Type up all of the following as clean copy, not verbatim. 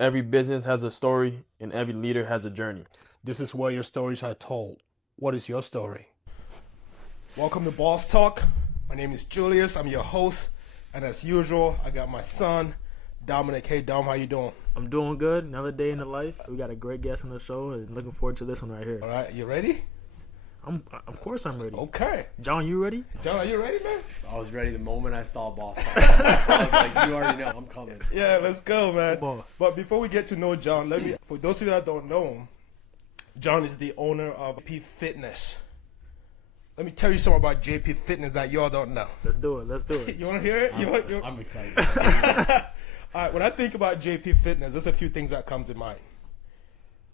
Every business has a story, and every leader has a journey. This is where your stories are told. What is your story? Welcome to Boss Talk. My name is Julius. I'm your host. And as usual, I got my son, Dominic. Hey, Dom, how you doing? I'm doing good. Another day in the life. We got a great guest on the show, and looking forward to this one right here. All right, you ready? Of course, I'm ready. Okay. John, you ready? John, are you ready, man? I was ready the moment I saw Boss Talk. I was like, you already know, I'm coming. Yeah, let's go, man. Come on. But before we get to know John, for those of you that don't know him, John is the owner of JP Fitness. Let me tell you something about JP Fitness that y'all don't know. Let's do it. You want to hear it? I'm excited. All right, when I think about JP Fitness, there's a few things that comes in mind.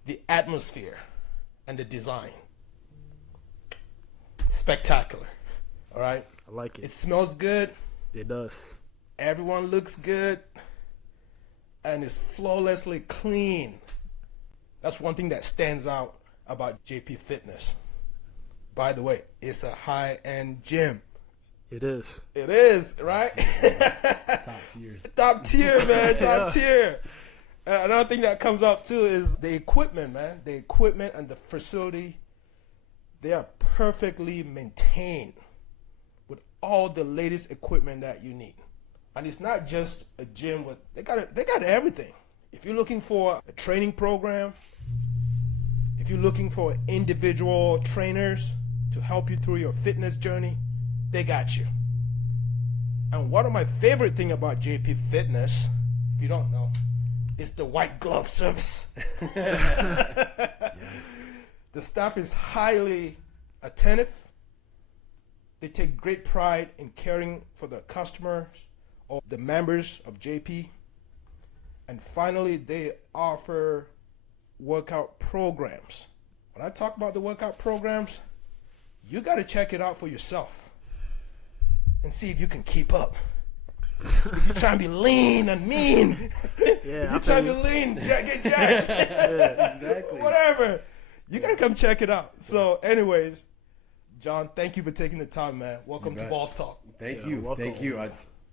The atmosphere and the design. Spectacular. All right? I like It it. smells good. It does. Everyone looks good. And it's flawlessly clean. That's one thing that stands out about JP Fitness. By the way, it's a high-end gym. It is. It is, right? Top tier. Top tier, man. Top tier. And another thing that comes up too is the equipment, man. The equipment and the facility, they are perfectly maintained with all the latest equipment that you need. And it's not just a gym with they got everything. If you're looking for a training program, if you're looking for individual trainers to help you through your fitness journey, they got you. And one of my favorite thing about JP Fitness, if you don't know, is the white glove service. Yes. The staff is highly attentive. They take great pride in caring for the customers or the members of JP. And finally, they offer workout programs. When I talk about the workout programs, you got to check it out for yourself and see if you can keep up. If you're trying to be lean and mean, Yeah, you're trying to be lean, get jacked. Exactly. Whatever. You gotta come check it out. So, anyways, John, thank you for taking the time, man. Welcome to bet. Boss Talk. Thank Yeah, you. welcome. Thank you.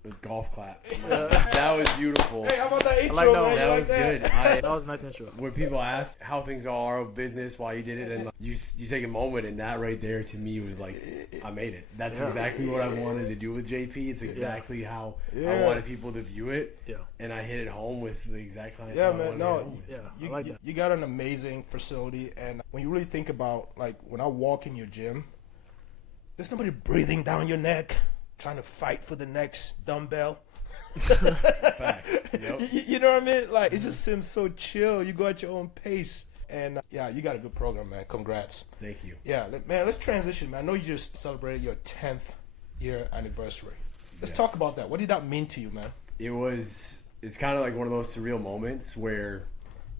A golf clap. That was beautiful. Hey, how about that intro, like that man? one. You That like was that? good. That was a nice intro. When people ask how things are of business, why you did it, and like, you take a moment, and that right there to me was like, I made it. That's Yeah. exactly what I wanted to do with JP. It's exactly how I Yeah. wanted people to view it, Yeah. and I hit it home with the exact kind of Yeah, stuff I man. wanted to No, hit home with. Yeah, you, I like you, that. you got an amazing facility, and when you really think about, like, when I walk in your gym, there's nobody breathing down your neck, trying to fight for the next dumbbell. Facts. Yep. You know what I mean? Like, it just seems so chill. You go at your own pace, and yeah, you got a good program, man. Congrats. Thank you. Yeah, man. Let's transition, man. I know you just celebrated your 10th year anniversary. Let's Yes. talk about that. What did that mean to you, man? It's kind of like one of those surreal moments where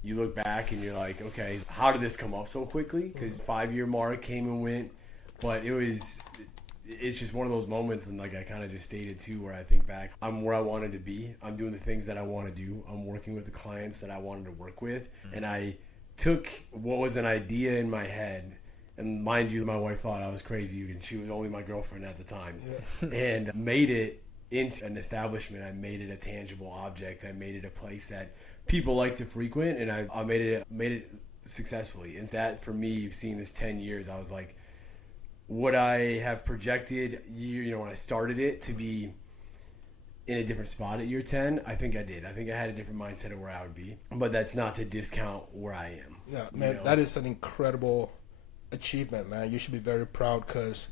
you look back and you're like, okay, how did this come up so quickly? Because 5-year mark came and went, but it's just one of those moments, and like I kind of just stated too, where I think back, I'm where I wanted to be. I'm doing the things that I want to do. I'm working with the clients that I wanted to work with, and I took what was an idea in my head. And mind you, my wife thought I was crazy, and she was only my girlfriend at the time, and made it into an establishment. I made it a tangible object. I made it a place that people like to frequent, and I made it successfully. And that, for me, seeing this 10 years, I was like, would I have projected, when I started it, to be in a different spot at year 10? I think I did. I think I had a different mindset of where I would be, but that's not to discount where I am. Yeah, man, that is an incredible achievement, man. You should be very proud because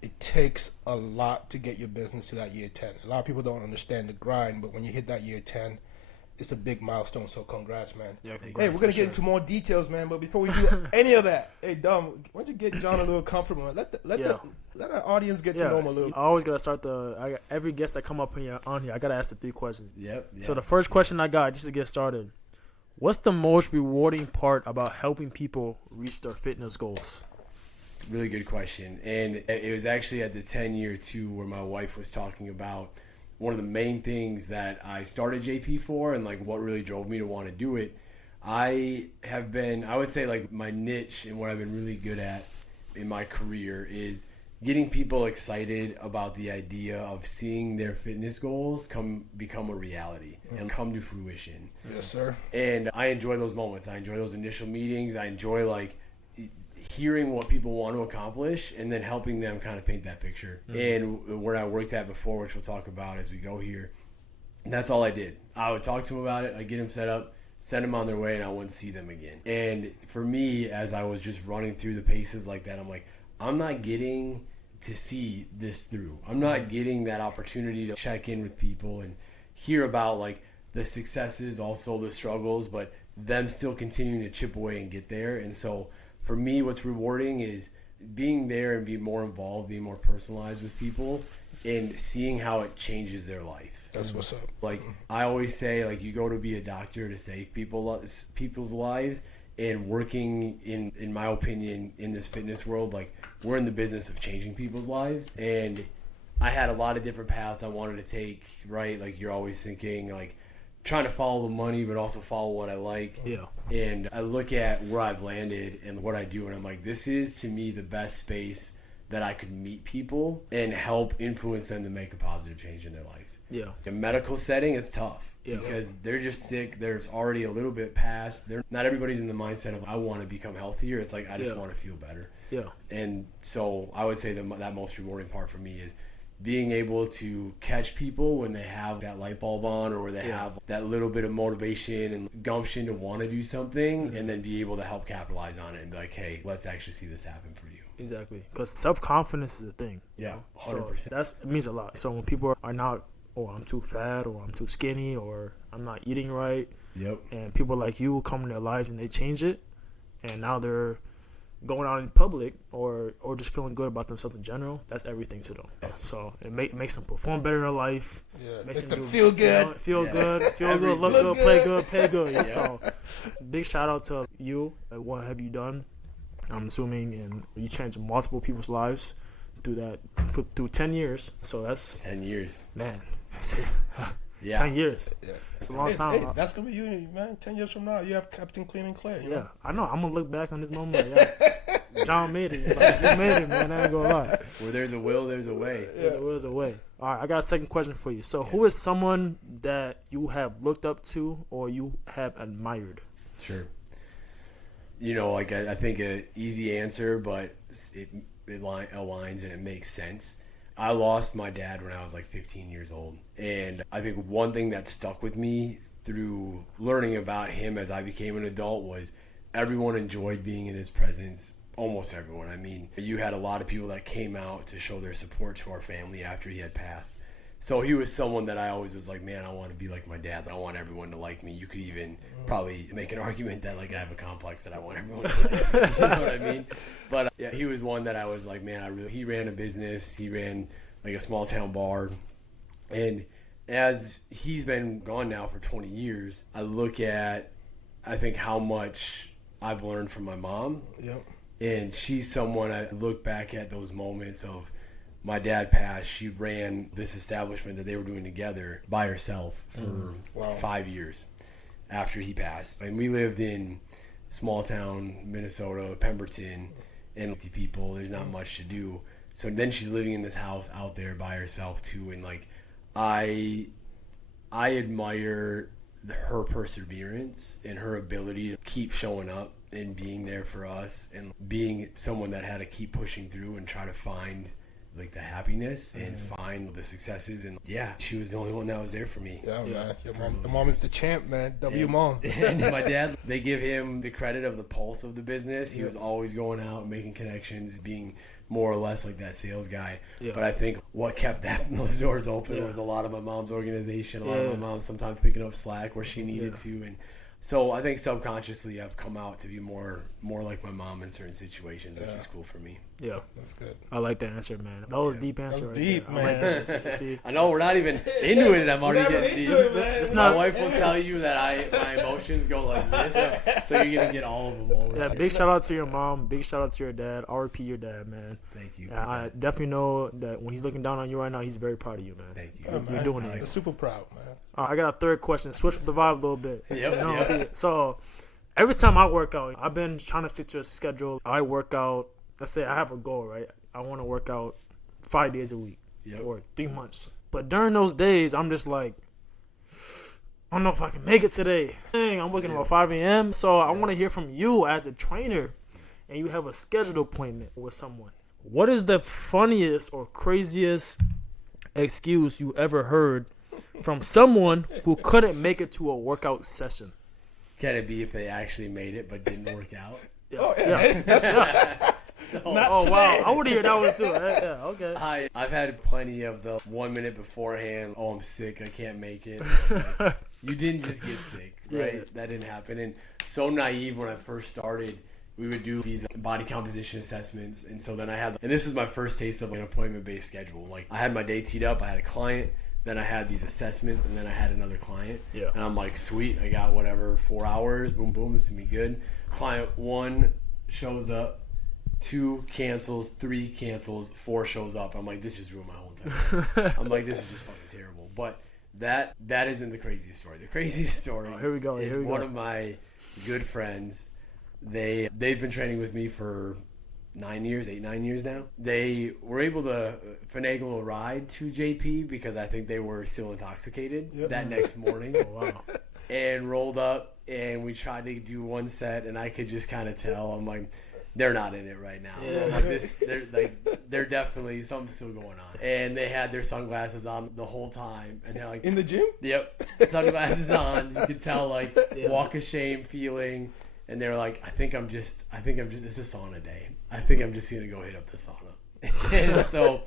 it takes a lot to get your business to that year 10. A lot of people don't understand the grind, but when you hit that year 10, it's a big milestone. So congrats, man. Yeah, Hey, congrats we're gonna for get sure. into more details, man. But before we do any of that, hey, Dom, why don't you get John a little comfortable? Let our audience get to know him a little. I always gotta start every guest that come up on here. I gotta ask the 3 questions. Yep. So the first question I got, just to get started, what's the most rewarding part about helping people reach their fitness goals? Really good question. And it was actually at the 10-year too, where my wife was talking about one of the main things that I started JP for, and like what really drove me to want to do it. I would say like my niche and what I've been really good at in my career is getting people excited about the idea of seeing their fitness goals become a reality and come to fruition. Yes, sir. And I enjoy those moments. I enjoy those initial meetings. I enjoy like hearing what people want to accomplish and then helping them kind of paint that picture. And where I worked at before, which we'll talk about as we go here, that's all I did. I would talk to them about it. I'd get them set up, send them on their way, and I wouldn't see them again. And for me, as I was just running through the paces like that, I'm like, I'm not getting to see this through. I'm not getting that opportunity to check in with people and hear about like the successes, also the struggles, but them still continuing to chip away and get there. And so for me, what's rewarding is being there and being more involved, being more personalized with people and seeing how it changes their life. That's what's up. Like I always say, like you go to be a doctor to save people's lives, and working in my opinion in this fitness world, like we're in the business of changing people's lives. And I had a lot of different paths I wanted to take, right? Like you're always thinking like trying to follow the money but also follow what I like. Yeah. And I look at where I've landed and what I do, and I'm like, this is to me the best space that I could meet people and help influence them to make a positive change in their life. Yeah. In medical setting, it's tough because they're just sick. There's already a little bit past. Not everybody's in the mindset of I want to become healthier. It's like I just want to feel better. Yeah. And so I would say that most rewarding part for me is being able to catch people when they have that light bulb on, or where they have that little bit of motivation and gumption to want to do something, and then be able to help capitalize on it and be like, hey, let's actually see this happen for you. Exactly. Because self-confidence is a thing. Yeah, 100%. 100%. So it means a lot. So when people are not, oh, I'm too fat, or I'm too skinny, or I'm not eating right, Yep. and people like you come in their life and they change it, and now they're going out in public or just feeling good about themselves in general, that's everything to them. Yes. So it makes them perform better in their life. Yeah, Makes makes them do- feel good. Feel Yes. good, feel good, Everything. look good, play good, pay good. Yeah. So big shout out to you. Like, what have you done? I'm assuming, and you changed multiple people's lives through 10 years. So that's 10 years. man, Yeah. 10 years. Yeah. It's a long time. Hey, that's gonna be you, man. 10 years from now, you have Captain Clean and Clear. You Yeah, know? I know. I'm gonna look back on this moment. Like, yeah, John made it. Like, you made it, man. I ain't gonna lie. Where there's a will, there's a way. There's a way. All right, I got a second question for you. So, who is someone that you have looked up to or you have admired? Sure. You know, like I think an easy answer, but it aligns and it makes sense. I lost my dad when I was like 15 years old. And I think one thing that stuck with me through learning about him as I became an adult was everyone enjoyed being in his presence. Almost everyone. I mean, you had a lot of people that came out to show their support to our family after he had passed. So he was someone that I always was like, man, I want to be like my dad. I want everyone to like me. You could even probably make an argument that like I have a complex that I want everyone to like me. You know what I mean? But yeah, he was one that I was like, man, he ran a business. He ran like a small town bar. And as he's been gone now for 20 years, I think how much I've learned from my mom. Yep. And she's someone I look back at those moments of my dad passed. She ran this establishment that they were doing together by herself for 5 years after he passed. And we lived in small town Minnesota, Pemberton, and people, there's not much to do. So then she's living in this house out there by herself too. And like, I admire her perseverance and her ability to keep showing up and being there for us and being someone that had to keep pushing through and try to find like the happiness and find the successes. And yeah, she was the only one that was there for me. Yeah, man. Your mom is the champ, man. W mom. And my dad, they give him the credit of the pulse of the business. He was always going out, making connections, being more or less like that sales guy. Yeah. But I think what kept those doors open was a lot of my mom's organization, a lot of my mom sometimes picking up slack where she needed to. And so I think subconsciously I've come out to be more like my mom in certain situations, which is cool for me. Yeah, That's good. I like that answer, man. That was a deep answer. That's right deep, there. I like man. that. See, I know we're not even into it. I'm already getting deep. it's My not. wife will tell you that my emotions go like this, so you're gonna get all of them always. Yeah, big shout out to your mom. Big shout out to your dad. RP your dad, man. Thank you. Yeah, I definitely know that when he's looking down on you right now, he's very proud of you, man. Thank you. Yeah, You're man. doing I'm it. super proud, man. All right, I got a third question. Switch the vibe a little bit. Yep, You know, yep. So every time I work out, I've been trying to stick to a schedule. I work out. Let's say I have a goal, right? I want to work out 5 days a week Yep. for 3 months. But during those days, I'm just like, I don't know if I can make it today. Dang, I'm waking up at 5 a.m. So I want to hear from you as a trainer, and you have a scheduled appointment with someone. What is the funniest or craziest excuse you ever heard from someone who couldn't make it to a workout session? Can it be if they actually made it but didn't work out? Oh, yeah. So, Oh, wow. I want to hear that one, too. Yeah, okay. I've had plenty of the 1 minute beforehand, oh, I'm sick, I can't make it. Like, you didn't just get sick, right? Yeah. That didn't happen. And so naive when I first started, we would do these body composition assessments. And so then and this was my first taste of an appointment-based schedule. Like, I had my day teed up, I had a client, then I had these assessments, and then I had another client. Yeah. And I'm like, sweet, I got whatever, 4 hours, boom, boom, this is going to be good. Client 1 shows up. 2 cancels, 3 cancels, 4 shows up. I'm like, this just ruined my whole time. I'm like, this is just fucking terrible. But that isn't the craziest story. The craziest story Here we go. is one of my good friends. They've been training with me for 9 years now. They were able to finagle a ride to JP because I think they were still intoxicated that next morning. Oh, wow. And rolled up, and we tried to do one set, and I could just kind of tell. I'm like, they're not in it right now. Yeah. Like they're definitely something's still going on. And they had their sunglasses on the whole time, and they're like, In the gym? yep, sunglasses on. You could tell like walk of shame feeling, and they're like, I think I'm just this is sauna day. I think I'm just gonna go hit up the sauna. And so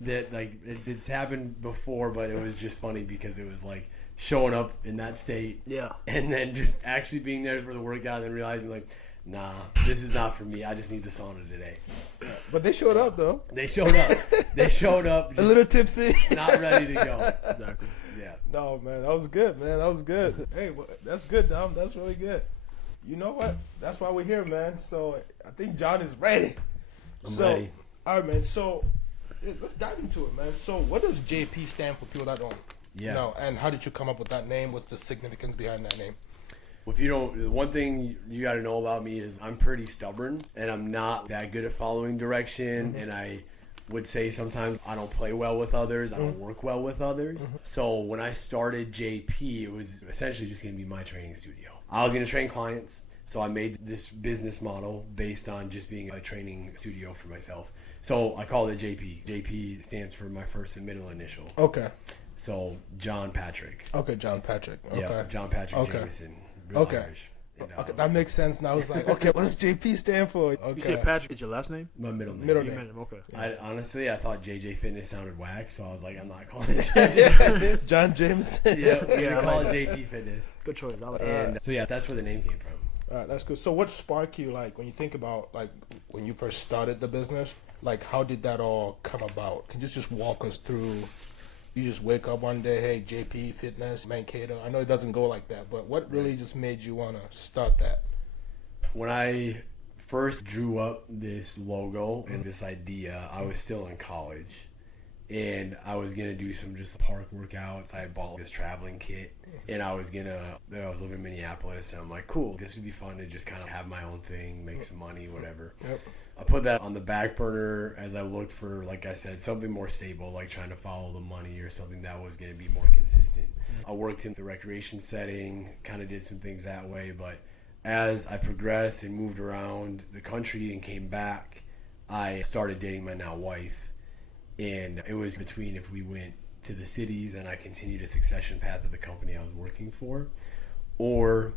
that like it's happened before, but it was just funny because it was like showing up in that state, and then just actually being there for the workout, and then realizing like, nah, this is not for me. I just need the sauna today. But they showed up, though. They showed up. A little tipsy. Not ready to go. Exactly. Yeah. No, man, that was good, man. That was good. Hey, well, that's good, Dom. That's really good. You know what? That's why we're here, man. So I think John is ready. I'm ready. All right, man. So let's dive into it, man. So what does JP stand for, people that don't know? And how did you come up with that name? What's the significance behind that name? If you don't, one thing you got to know about me is I'm pretty stubborn, and I'm not that good at following direction. And I would say sometimes I don't play well with others. I don't work well with others. So when I started JP, it was essentially just going to be my training studio. I was going to train clients. So I made this business model based on just being a training studio for myself. So I called it JP. JP stands for my first and middle initial. Okay. So John Patrick. Okay, John Patrick. Okay. Yeah, John Patrick Jameson. Real Okay. Irish. And, Okay, that makes sense now. I was like, okay, what's JP stand for? Okay. You say Patrick is your last name? my middle name. Middle You name. meant him, okay. I thought JJ Fitness sounded whack, so I was like, I'm not calling it JJ Fitness. John Jameson. Yeah, we're Yeah, gonna I call like it JP Fitness. Good choice. I like And so yeah, that's where the name came from. All right, that's good. So what sparked you, like, when you think about, like, when you first started the business, like, how did that all come about? Can you just walk us through, you just wake up one day, hey, JP Fitness, Mankato. I know it doesn't go like that, but what really just made you want to start that? When I first drew up this logo and this idea, I was still in college. And I was going to do some just park workouts. I had bought this traveling kit. And I was living in Minneapolis. And I'm like, cool, this would be fun to just kind of have my own thing, make some money, whatever. Yep. I put that on the back burner as I looked for, like I said, something more stable, like trying to follow the money or something that was going to be more consistent. I worked in the recreation setting, kind of did some things that way. But as I progressed and moved around the country and came back, I started dating my now wife. And it was between if we went to the cities and I continued a succession path of the company I was working for, or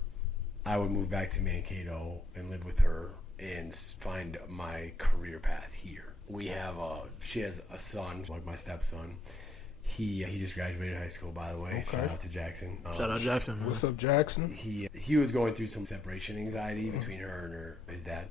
I would move back to Mankato and live with her and find my career path here. She has a son, like my stepson. He just graduated high school, by the way. Okay. Shout out to Jackson. Shout out Jackson. Man. What's up, Jackson? He was going through some separation anxiety between her and his dad.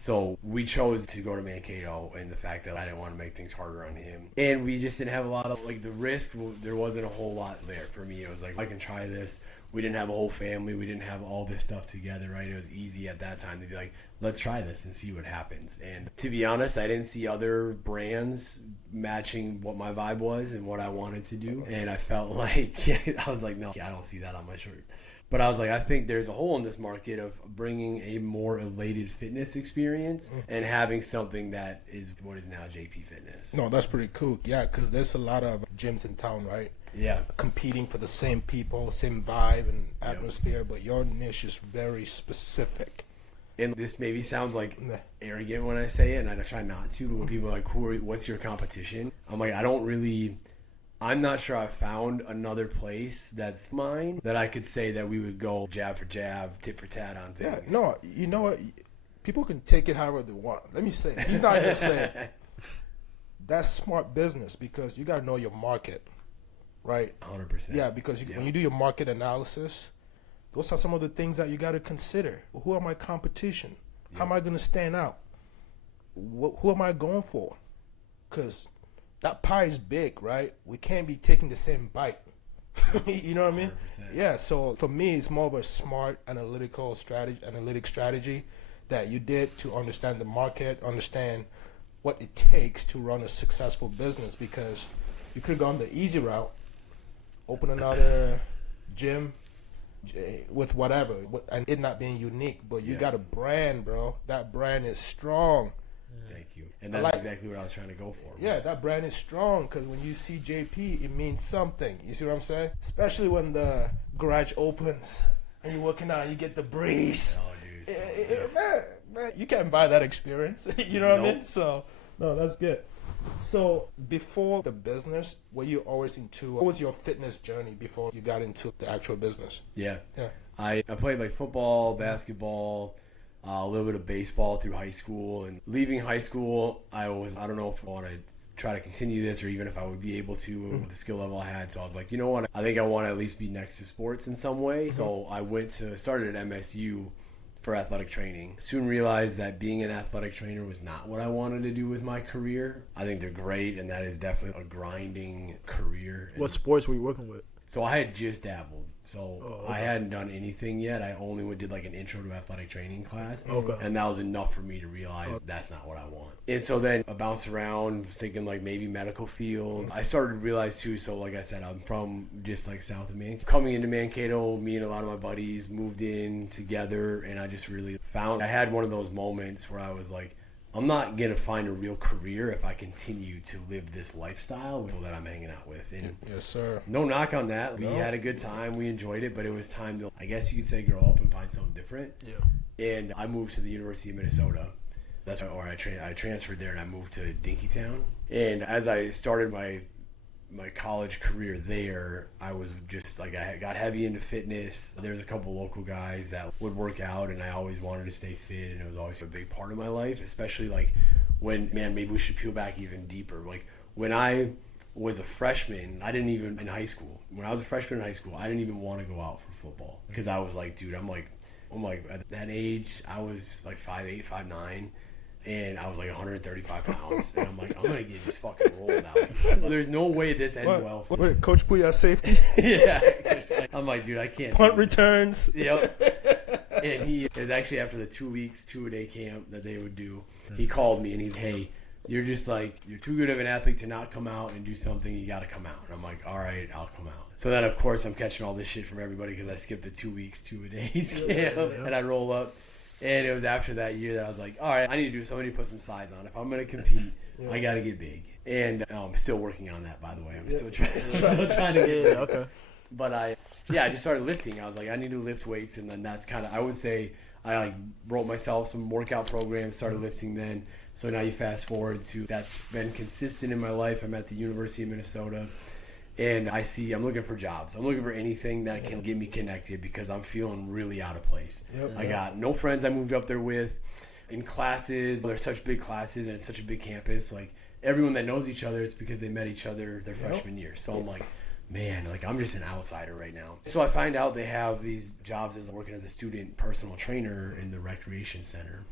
So we chose to go to Mankato, and the fact that I didn't want to make things harder on him. And we just didn't have a lot of, like, the risk, there wasn't a whole lot there for me. It was like, I can try this. We didn't have a whole family. We didn't have all this stuff together, right? It was easy at that time to be like, let's try this and see what happens. And to be honest, I didn't see other brands matching what my vibe was and what I wanted to do. And I felt like, I was like, no, I don't see that on my shirt. But I was like, I think there's a hole in this market of bringing a more elated fitness experience and having something that is what is now JP Fitness. No, that's pretty cool. Yeah, because there's a lot of gyms in town, right? Yeah. Competing for the same people, same vibe and atmosphere, but your niche is very specific. And this maybe sounds like Nah. arrogant when I say it, and I try not to, but when people are like, what's your competition? I'm like, I'm not sure I found another place that's mine that I could say that we would go jab for jab, tit for tat on things. Yeah, no, you know what? People can take it however they want. Let me say, he's not going to say it. That's smart business because you got to know your market, right? 100%. Yeah, because when you do your market analysis, those are some of the things that you got to consider. Who are my competition? How am I going to stand out? Who am I going for? Because that pie is big, right? We can't be taking the same bite. You know what I mean? 100%. Yeah. So for me, it's more of a smart analytic strategy that you did to understand the market, understand what it takes to run a successful business. Because you could have gone the easy route, open another gym with whatever, and it not being unique. But you got a brand, bro. That brand is strong. Thank you. And that's exactly what I was trying to go for. Yeah, that brand is strong because when you see JP, it means something. You see what I'm saying? Especially when the garage opens and you're working out and you get the breeze. Oh, dude. Man, you can't buy that experience. You know what I mean? So, no, that's good. So, before the business, were you always what was your fitness journey before you got into the actual business? Yeah. Yeah. I played like football, basketball, a little bit of baseball through high school. And leaving high school, I don't know if I want to try to continue this or even if I would be able to with the skill level I had. So I was like, you know what? I think I want to at least be next to sports in some way. So I started at MSU for athletic training. Soon realized that being an athletic trainer was not what I wanted to do with my career. I think they're great, and that is definitely a grinding career. What sports were you working with? So I had just dabbled. So I hadn't done anything yet. I only did like an intro to athletic training class. Okay. And that was enough for me to realize that's not what I want. And so then I bounced around, was thinking like maybe medical field. I started to realize too, so like I said, I'm from just like south of Mankato. Coming into Mankato, me and a lot of my buddies moved in together, and I just really found I had one of those moments where I was like, I'm not going to find a real career if I continue to live this lifestyle with people that I'm hanging out with. And Yes, sir. no knock on that. We had a good time. We enjoyed it, but it was time to, I guess you could say, grow up and find something different. Yeah. And I moved to the University of Minnesota. That's where I transferred there, and I moved to Dinkytown. And as I started my college career there, I was just like, I got heavy into fitness. There's a couple local guys that would work out, and I always wanted to stay fit, and it was always a big part of my life, especially like when, man, maybe we should peel back even deeper. Like when I was a freshman, in high school, when I was a freshman in high school, I didn't even want to go out for football because I was like, dude, I'm like at that age, I was like 5'8", 5'9", and I was like 135 pounds. And I'm like, I'm going to get just fucking rolled out. There's no way this ends well for me. What, Coach put you at safety? Yeah. I'm like, dude, I can't. Punt returns. Yep. And it was actually after the 2 weeks, 2-a-day camp that they would do. He called me and he's, hey, you're too good of an athlete to not come out and do something. You got to come out. And I'm like, all right, I'll come out. So then, of course, I'm catching all this shit from everybody because I skipped the 2 weeks, 2-a-days camp. And I roll up. And it was after that year that I was like, all right, I need to do something. I need to put some size on. If I'm going to compete, I got to get big. And I'm still working on that, by the way. I'm still trying to get big. Okay. But I just started lifting. I was like, I need to lift weights. And then that's kind of, I would say, I like wrote myself some workout programs, started lifting then. So now you fast forward to, that's been consistent in my life. I'm at the University of Minnesota. And I'm looking for jobs. I'm looking for anything that can get me connected because I'm feeling really out of place. I got no friends I moved up there with. In classes, they're such big classes and it's such a big campus. Like everyone that knows each other, it's because they met each other their freshman year. So I'm like, man, like I'm just an outsider right now. So I find out they have these jobs as working as a student personal trainer in the recreation center.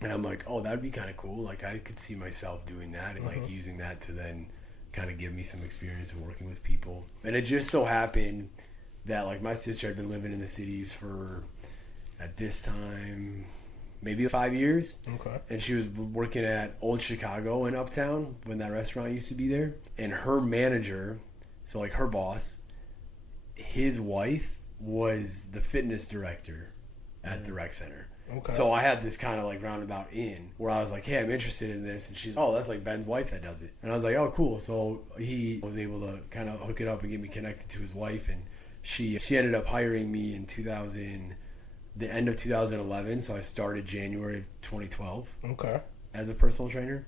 And I'm like, oh, that'd be kind of cool. Like I could see myself doing that and like using that to then kind of give me some experience in working with people. And it just so happened that like my sister had been living in the cities for, at this time, maybe 5 years. Okay. And she was working at Old Chicago in Uptown when that restaurant used to be there. And her manager, so like her boss, his wife was the fitness director at the rec center. Okay. So I had this kind of like roundabout in where I was like, hey, I'm interested in this. And she's, oh, that's like Ben's wife that does it. And I was like, oh, cool. So he was able to kind of hook it up and get me connected to his wife. And she ended up hiring me in the end of 2011. So I started January of 2012 Okay. as a personal trainer.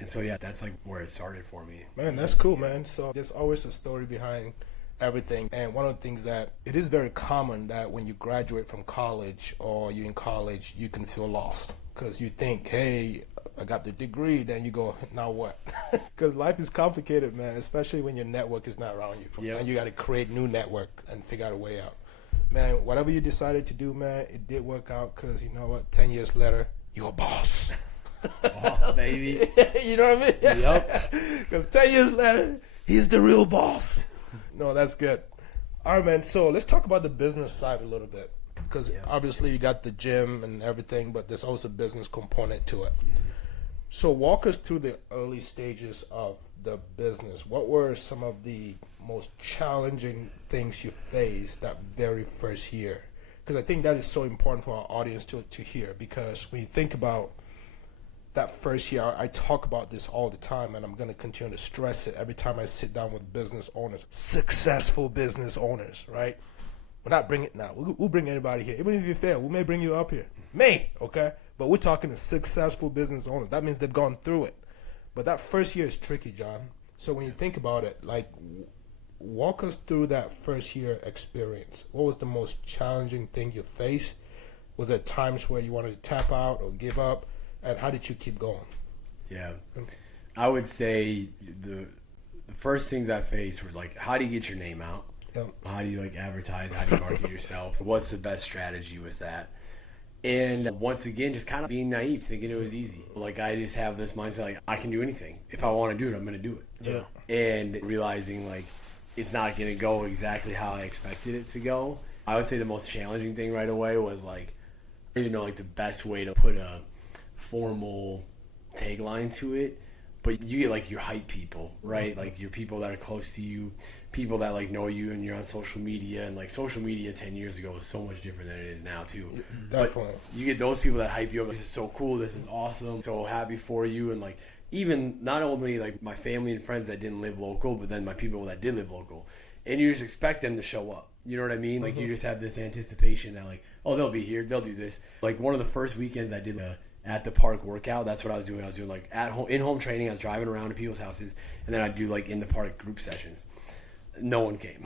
And so, yeah, that's like where it started for me. Man, that's cool, man. So there's always a story behind everything. And one of the things that it is very common that when you graduate from college or you're in college, you can feel lost because you think, hey, I got the degree. Then you go, now what? Because life is complicated, man, especially when your network is not around you. Yep. And you got to create new network and figure out a way out. Man, whatever you decided to do, man, it did work out because you know what? 10 years later, you're a boss. Boss, baby. You know what I mean? Yep. Because 10 years later, he's the real boss. No, that's good. All right, man. So let's talk about the business side a little bit. Because obviously you got the gym and everything, but there's also a business component to it. So walk us through the early stages of the business. What were some of the most challenging things you faced that very first year? Because I think that is so important for our audience to hear. Because when you think about that first year, I talk about this all the time, and I'm going to continue to stress it every time I sit down with business owners, successful business owners, right? We're not bringing, we'll bring anybody here. Even if you fail, we may bring you up here. Okay? But we're talking to successful business owners. That means they've gone through it. But that first year is tricky, John. So when you think about it, like, walk us through that first year experience. What was the most challenging thing you faced? Was there times where you wanted to tap out or give up? And how did you keep going? Yeah. I would say the first things I faced was like, how do you get your name out? Yep. How do you like advertise? How do you market yourself? What's the best strategy with that? And once again, just kind of being naive, thinking it was easy. Like I just have this mindset, like I can do anything. If I want to do it, I'm going to do it. Yeah. And realizing like it's not going to go exactly how I expected it to go. I would say the most challenging thing right away was like, I don't even know like the best way to put a formal tagline to it, but you get like your hype people, right? Like your people that are close to you, people that like know you and you're on social media, and like social media 10 years ago was so much different than it is now too. Definitely. But you get those people that hype you up, this is so cool, this is awesome, so happy for you. And like even not only like my family and friends that didn't live local, but then my people that did live local, and you just expect them to show up. You know what I mean? Like you just have this anticipation that like, oh, they'll be here, they'll do this. Like one of the first weekends I did at the park workout, that's what I was doing. I was doing like at home, in-home training. I was driving around to people's houses, and then I'd do like in the park group sessions. No one came.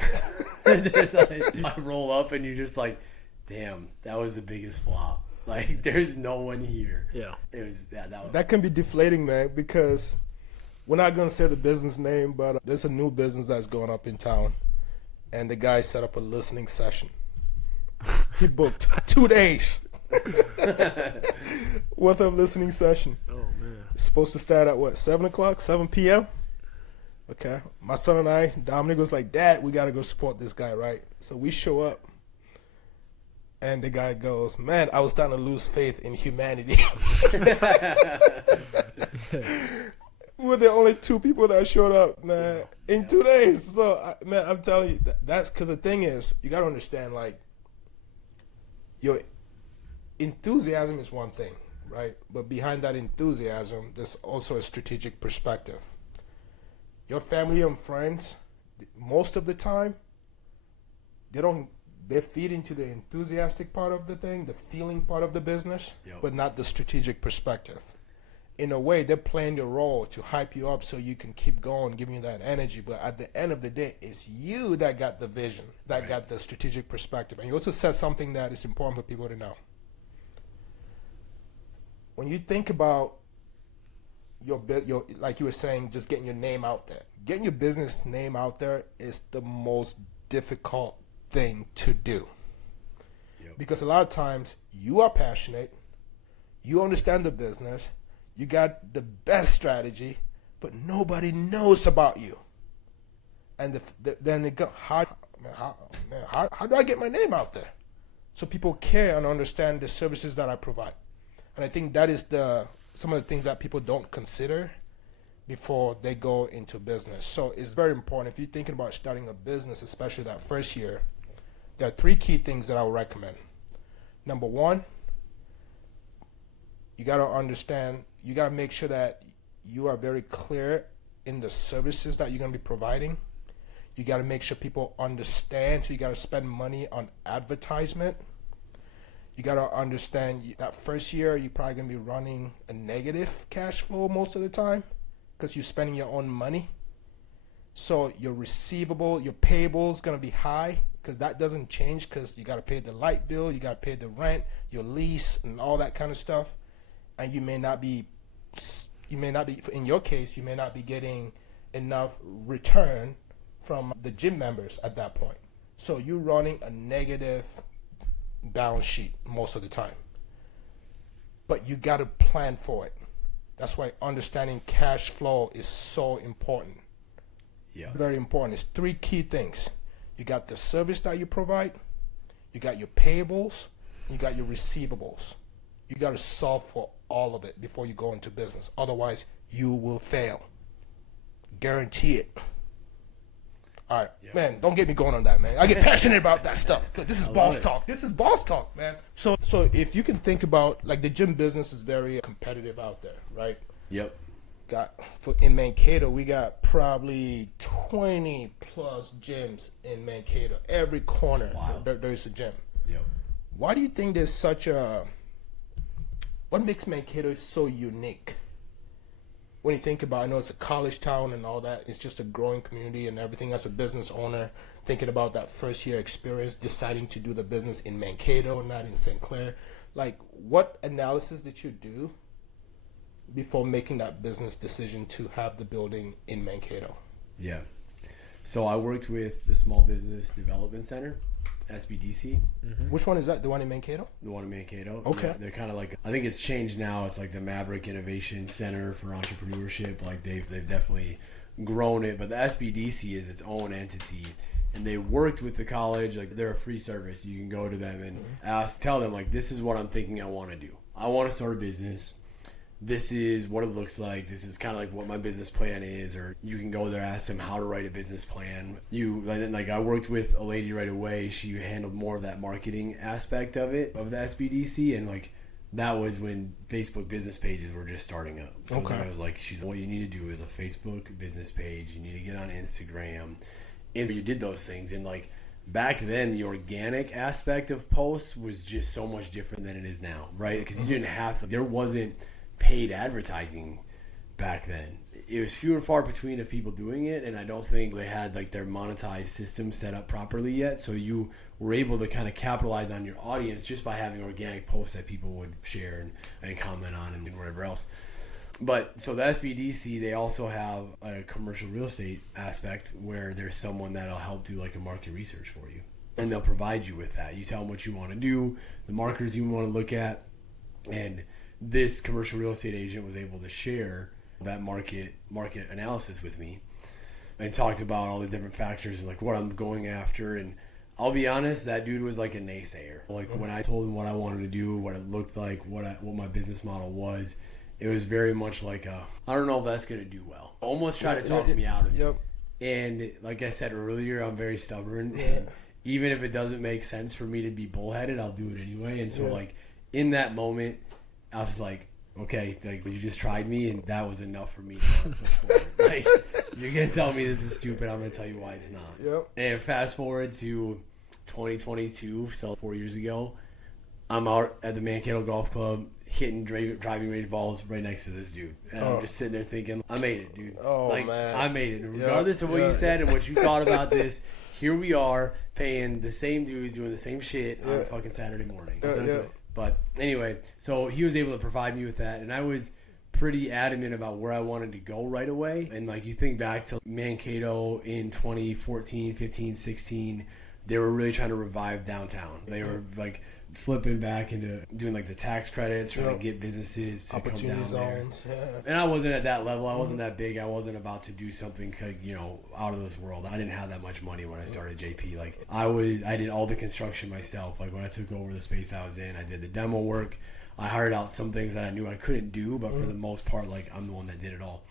I roll up, and you're just like, damn, that was the biggest flop. Like, there's no one here. Yeah. It was, That can be deflating, man, because we're not going to say the business name, but there's a new business that's going up in town, and the guy set up a listening session. He booked 2 days worth of listening session. Oh man. It's supposed to start at what, 7 o'clock, 7 p.m.? Okay. My son and I, Dominic was like, Dad, we got to go support this guy, right? So we show up, and the guy goes, man, I was starting to lose faith in humanity. We're the only 2 people that showed up, man, in 2 days. So, man, I'm telling you, that's because the thing is, you got to understand, like, your enthusiasm is one thing, right? But behind that enthusiasm, there's also a strategic perspective. Your family and friends, most of the time, they feed into the enthusiastic part of the thing, the feeling part of the business, but not the strategic perspective. In a way, they're playing the role to hype you up so you can keep going, giving you that energy. But at the end of the day, it's you that got the vision, that got the strategic perspective. And you also said something that is important for people to know. When you think about your like you were saying, just getting your name out there, getting your business name out there is the most difficult thing to do. Because a lot of times you are passionate, you understand the business, you got the best strategy, but nobody knows about you. And then they go, how do I get my name out there? So people care and understand the services that I provide. And I think that is some of the things that people don't consider before they go into business. So it's very important if you're thinking about starting a business, especially that first year, There are 3 key things that I would recommend. Number 1, you got to understand, you got to make sure that you are very clear in the services that you're going to be providing. You got to make sure people understand, so you got to spend money on advertisement. You got to understand that first year you're probably going to be running a negative cash flow most of the time because you're spending your own money. So your receivable, your payable is going to be high because that doesn't change, because you got to pay the light bill, you got to pay the rent, your lease, and all that kind of stuff. And you may not be, in your case, you may not be getting enough return from the gym members at that point. So you're running a negative balance sheet most of the time. But you got to plan for it. That's why understanding cash flow is so important. Yeah. Very important. It's 3 key things. You got the service that you provide, you got your payables, you got your receivables. You got to solve for all of it before you go into business. Otherwise, you will fail. Guarantee it. All right, man, don't get me going on that, man. I get passionate about that stuff. This is boss talk. This is boss talk, man. So if you can think about, like, the gym business is very competitive out there, right? Yep. In Mankato, we got probably 20 plus gyms in Mankato. Every corner, there's a gym. Yep. Why do you think there's what makes Mankato so unique? When you think about, I know it's a college town and all that, it's just a growing community and everything. As a business owner, thinking about that first year experience, deciding to do the business in Mankato, not in St. Clair, like, what analysis did you do before making that business decision to have the building in Mankato? Yeah. So I worked with the Small Business Development Center, SBDC. Mm-hmm. Which one is that? The one in Mankato? The one in Mankato. Okay. Yeah, they're kind of like, I think it's changed now. It's like the Maverick Innovation Center for Entrepreneurship. Like they've definitely grown it, but the SBDC is its own entity. And they worked with the college. Like, they're a free service. You can go to them and tell them, like, this is what I'm thinking I want to do. I want to start a business. This is what it looks like. This is kind of like what my business plan is. Or you can go there, ask them how to write a business plan. I worked with a lady right away. She handled more of that marketing aspect of it, of the SBDC. And like, that was when Facebook business pages were just starting up. So then I was like, what you need to do is a Facebook business page. You need to get on Instagram. And you did those things. And like, back then, the organic aspect of posts was just so much different than it is now, right? Because you didn't have to, there wasn't paid advertising back then. It was few and far between of people doing it, and I don't think they had like their monetized system set up properly yet. So you were able to kind of capitalize on your audience just by having organic posts that people would share and comment on and whatever else. But so the SBDC, they also have a commercial real estate aspect where there's someone that'll help do like a market research for you, and they'll provide you with that. You tell them what you want to do, the markers you want to look at, and this commercial real estate agent was able to share that market analysis with me and talked about all the different factors and like what I'm going after. And I'll be honest, that dude was like a naysayer. Like, when I told him what I wanted to do, what it looked like, what my business model was, it was very much like I don't know if that's going to do well. Almost tried to talk me out of it. Yep. And like I said earlier, I'm very stubborn. Yeah. And even if it doesn't make sense for me to be bullheaded, I'll do it anyway. And so like, in that moment, I was like, okay, like, you just tried me, and that was enough for me to not push forward. Like, you're going to tell me this is stupid, I'm going to tell you why it's not. Yep. And fast forward to 2022, so 4 years ago, I'm out at the Mankato Golf Club hitting driving range balls right next to this dude. And I'm just sitting there thinking, I made it, dude. Oh, like, man. I made it. Regardless of what you said and what you thought about this, here we are paying the same dudes doing the same shit on a fucking Saturday morning. But anyway, so he was able to provide me with that, and I was pretty adamant about where I wanted to go right away. And like, you think back to Mankato in 2014, 15, 16, they were really trying to revive downtown. They were like flipping back into doing like the tax credits, trying to get businesses to come down zones. there. And I wasn't at that level. I wasn't that big. I wasn't about to do something, out of this world. I didn't have that much money when I started JP. Like, I did all the construction myself. Like, when I took over the space I was in, I did the demo work. I hired out some things that I knew I couldn't do, but for the most part, like, I'm the one that did it all.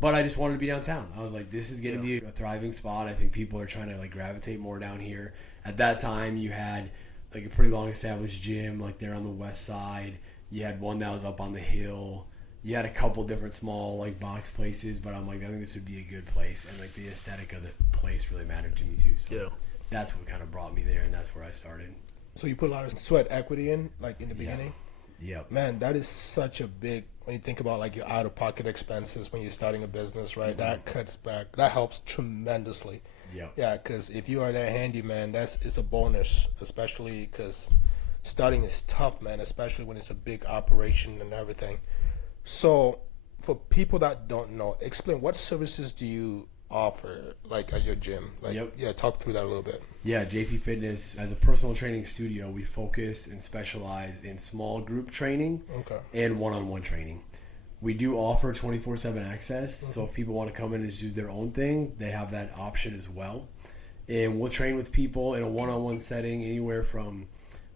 But I just wanted to be downtown. I was like, this is going to be a thriving spot. I think people are trying to like gravitate more down here. At that time, you had like a pretty long established gym like there on the west side. You had one that was up on the hill. You had a couple different small like box places, but I'm like, I think this would be a good place, and like the aesthetic of the place really mattered to me too. So that's what kind of brought me there, and that's where I started. So you put a lot of sweat equity in, like in the beginning. Yep. Man, that is such a big, when you think about like your out of pocket expenses when you're starting a business, right? That cuts back. That helps tremendously. Yeah, because if you are that handyman, it's a bonus, especially because starting is tough, man, especially when it's a big operation and everything. So for people that don't know, explain what services do you offer like at your gym? Like, talk through that a little bit. Yeah, JP Fitness, as a personal training studio, we focus and specialize in small group training and one-on-one training. We do offer 24/7 access, so if people want to come in and just do their own thing, they have that option as well. And we'll train with people in a one-on-one setting anywhere from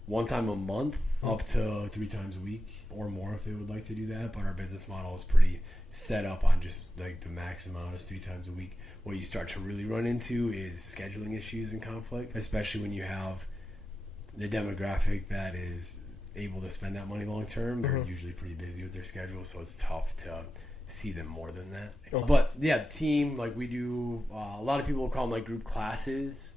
one time a month up to 3 times a week or more if they would like to do that. But our business model is pretty set up on just like the max amount is 3 times a week. What you start to really run into is scheduling issues and conflict, especially when you have the demographic that is able to spend that money long term. They're usually pretty busy with their schedule, so it's tough to see them more than that. But yeah, team, like we do a lot of people will call them like group classes.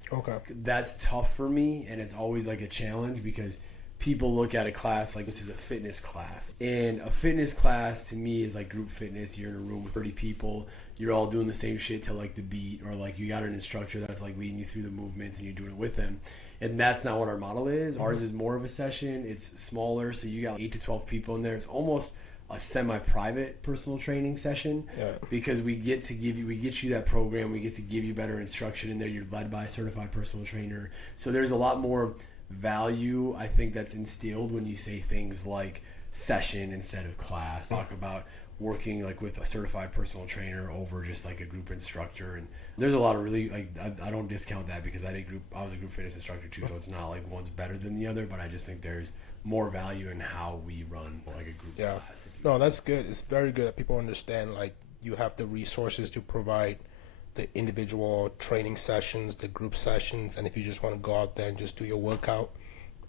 That's tough for me, and it's always like a challenge because people look at a class like this is a fitness class, and a fitness class to me is like group fitness. You're in a room with 30 people, you're all doing the same shit to like the beat, or like you got an instructor that's like leading you through the movements and you're doing it with them. And that's not what our model is. Ours is more of a session. It's smaller, so you got 8 to 12 people in there. It's almost a semi-private personal training session because we get you that program. We get to give you better instruction in there. You're led by a certified personal trainer. So there's a lot more value, I think, that's instilled when you say things like session instead of class. Talk about working like with a certified personal trainer over just like a group instructor, and there's a lot of really like I don't discount that because I was a group fitness instructor too, so it's not like one's better than the other, but I just think there's more value in how we run like a group class. No, that's good. It's very good that people understand like you have the resources to provide the individual training sessions, the group sessions, and if you just want to go out there and just do your workout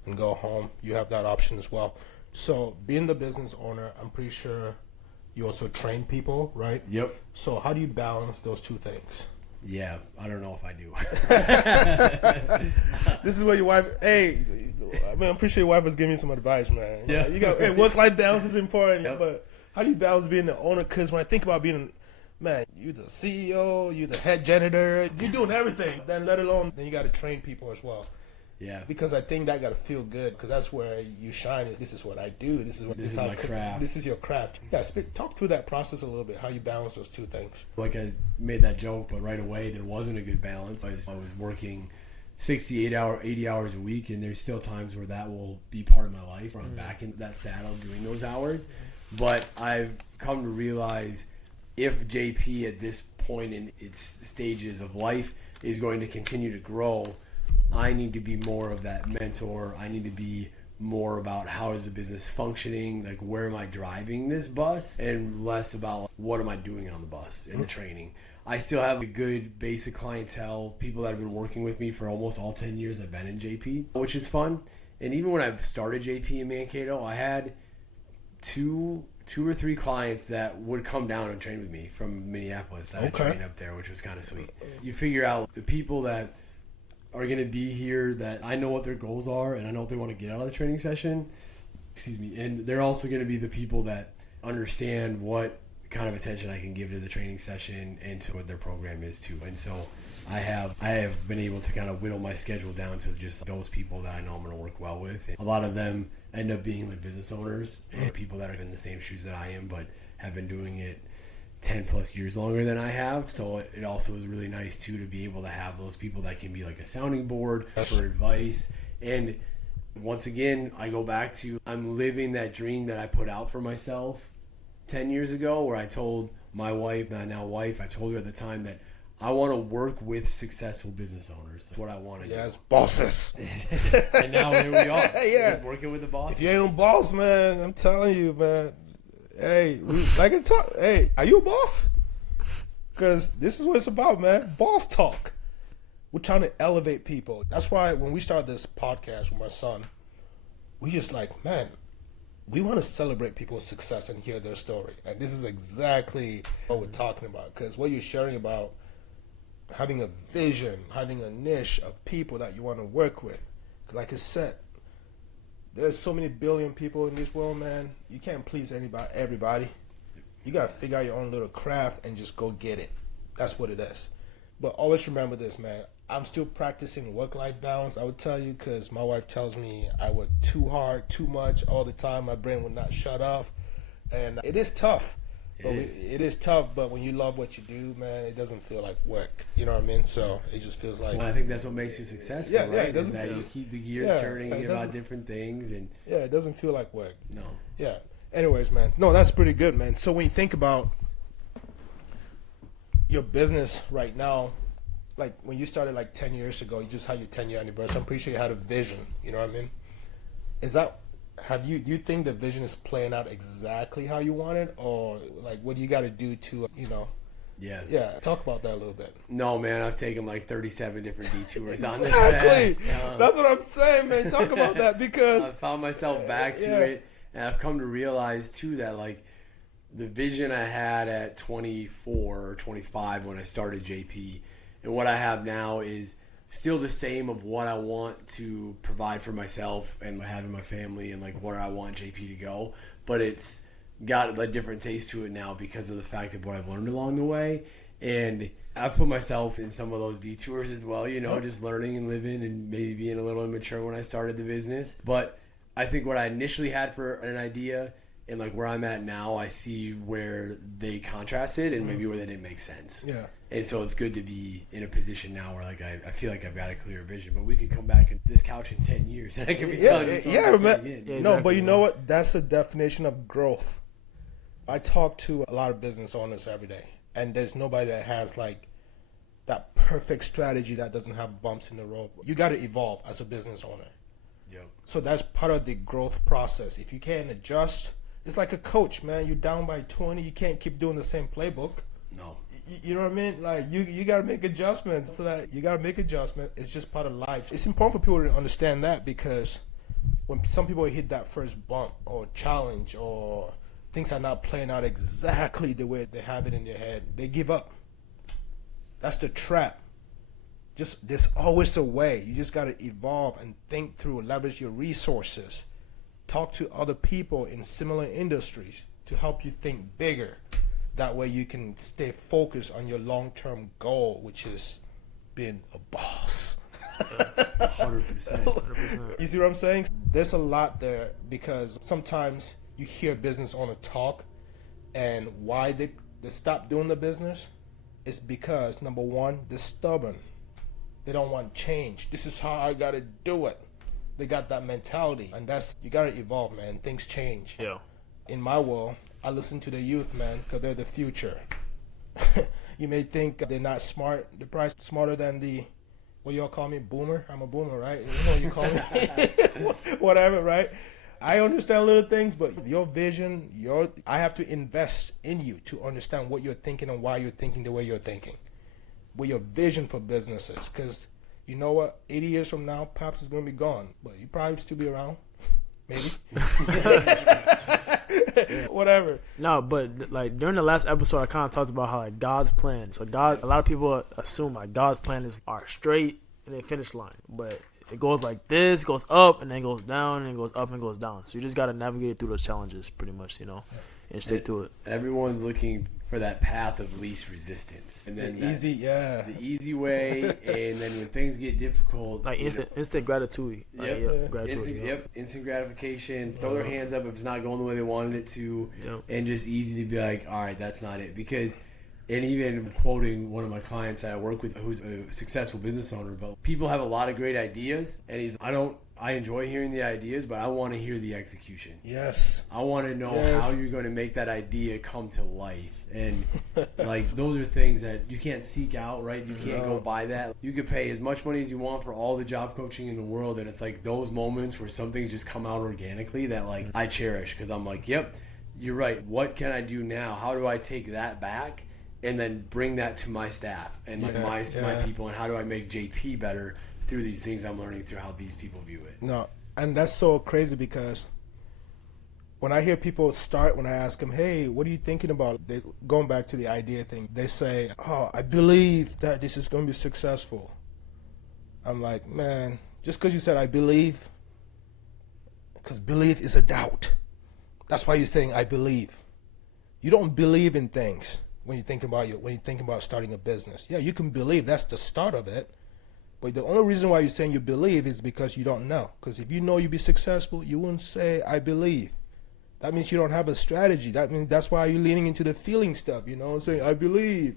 and go home, you have that option as well. So being the business owner, I'm pretty sure you also train people, right? Yep. So how do you balance those two things? Yeah, I don't know if I do. This is where your wife, I'm pretty sure your wife was giving you some advice, man. Yeah. You got, work-life balance is important, but how do you balance being the owner? Because when I think about being, man, you're the CEO, you're the head janitor, you're doing everything. Then let alone, then you got to train people as well. Yeah. Because I think that got to feel good because that's where you shine. This is what I do. This is my craft. This is your craft. Yeah, talk through that process a little bit, how you balance those two things. Like I made that joke, but right away there wasn't a good balance. I was working 80 hours a week, and there's still times where that will be part of my life where I'm back in that saddle doing those hours. But I've come to realize if JP at this point in its stages of life is going to continue to grow, I need to be more of that mentor. I need to be more about how is the business functioning, like where am I driving this bus, and less about what am I doing on the bus in the training. I still have a good basic clientele, people that have been working with me for almost all 10 years I've been in JP, which is fun. And even when I started JP in Mankato, I had two or three clients that would come down and train with me from Minneapolis. I trained up there, which was kind of sweet. You figure out the people that are going to be here that I know what their goals are and I know what they want to get out of the training session. And they're also going to be the people that understand what kind of attention I can give to the training session and to what their program is too. And so I have been able to kind of whittle my schedule down to just those people that I know I'm going to work well with. And a lot of them end up being like business owners and people that are in the same shoes that I am, but have been doing it 10 plus years longer than I have. So it also is really nice too to be able to have those people that can be like a sounding board for advice. And once again, I go back to I'm living that dream that I put out for myself 10 years ago, where I told my wife, my now wife, I told her at the time that I want to work with successful business owners. That's what I want to do. Yes, bosses. And now here we are. Yeah. Working with the boss. If you ain't a boss, man, I'm telling you, man. Hey, hey, are you a boss? Because this is what it's about, man. Boss talk. We're trying to elevate people. That's why when we started this podcast with my son, we just like, man, we want to celebrate people's success and hear their story. And this is exactly what we're talking about. Because what you're sharing about having a vision, having a niche of people that you want to work with. Like I said, there's so many billion people in this world, man. You can't please everybody. You got to figure out your own little craft and just go get it. That's what it is. But always remember this, man. I'm still practicing work-life balance, I would tell you, because my wife tells me I work too hard, too much, all the time. My brain will not shut off. And it is tough. It is tough, but when you love what you do, man, it doesn't feel like work. You know what I mean? So it just feels like... Well, I think that's what makes you successful, yeah, right? It doesn't is that feel, you keep the gears turning it about different things. And yeah, it doesn't feel like work. No. Yeah. Anyways, man. No, that's pretty good, man. So when you think about your business right now, like when you started like 10 years ago, you just had your 10-year anniversary. I'm pretty sure you had a vision. You know what I mean? Do you think the vision is playing out exactly how you want it? Or like what do you got to do to, Yeah, talk about that a little bit. No, man, I've taken like 37 different detours on this. Exactly. That's what I'm saying, man. Talk about that because... I found myself back to it. And I've come to realize, too, that, like, the vision I had at 24 or 25 when I started JP and what I have now is still the same of what I want to provide for myself and having my family and, like, where I want JP to go. But it's got a different taste to it now because of the fact of what I've learned along the way. And I've put myself in some of those detours as well, just learning and living and maybe being a little immature when I started the business. But I think what I initially had for an idea and like where I'm at now, I see where they contrasted and maybe where they didn't make sense. Yeah. And so it's good to be in a position now where like I feel like I've got a clear vision. But we could come back at this couch in 10 years and I could be telling you something man. again. Yeah, No, but you know what? That's a definition of growth. I talk to a lot of business owners every day, and there's nobody that has like that perfect strategy that doesn't have bumps in the road. You got to evolve as a business owner. Yep. So that's part of the growth process. If you can't adjust, it's like a coach, man. You're down by 20. You can't keep doing the same playbook. No. You know what I mean? Like you got to make adjustments. So that you got to make adjustments. It's just part of life. It's important for people to understand that because when some people hit that first bump or challenge or things are not playing out exactly the way they have it in their head, they give up. That's the trap. Just there's always a way. You just got to evolve and think through, leverage your resources, talk to other people in similar industries to help you think bigger. That way you can stay focused on your long-term goal, which is being a boss. 100%. You see what I'm saying? There's a lot there because sometimes you hear business owner talk and why they stop doing the business is because, number one, they're stubborn. They don't want change. This is how I got to do it. They got that mentality. And you got to evolve, man. Things change. Yeah. In my world, I listen to the youth, man, because they're the future. You may think they're not smart. They're probably smarter than what do y'all call me? Boomer? I'm a boomer, right? You know what you call me? Whatever, right? I understand little things, but your vision, I have to invest in you to understand what you're thinking and why you're thinking the way you're thinking. With your vision for businesses, because you know what? 80 years from now, Pops is going to be gone, but you probably still be around. Maybe. Whatever. No, but like during the last episode, I kind of talked about how like God's plan. So a lot of people assume like God's plan is our straight and then finish line, but it goes like this, goes up and then goes down and goes up and goes down. So you just got to navigate through those challenges, pretty much, and stick to it. Everyone's looking for that path of least resistance, and then the easy way. And then when things get difficult, like instant gratitude. Gratitude. Instant gratification. Throw their hands up if it's not going the way they wanted it to, and just easy to be like, all right, that's not it. Because, and even quoting one of my clients that I work with, who's a successful business owner, but people have a lot of great ideas, and I enjoy hearing the ideas, but I want to hear the execution. Yes. I want to know how you're going to make that idea come to life. And like those are things that you can't seek out, right? You can't go buy that. You could pay as much money as you want for all the job coaching in the world, and it's like those moments where some things just come out organically that like I cherish because I'm like, yep, you're right. What can I do now? How do I take that back and then bring that to my staff and like my people, and how do I make JP better through these things I'm learning through how these people view it. No, and that's so crazy because when I hear people start, when I ask them, hey, what are you thinking about? They, going back to the idea thing, they say, oh, I believe that this is going to be successful. I'm like, man, just because you said I believe, because belief is a doubt. That's why you're saying I believe. You don't believe in things when you think about starting a business. Yeah, you can believe, that's the start of it. But the only reason why you're saying you believe is because you don't know. Because if you know you'll be successful, you wouldn't say I believe. That means you don't have a strategy. That means that's why you're leaning into the feeling stuff, you know, saying I believe.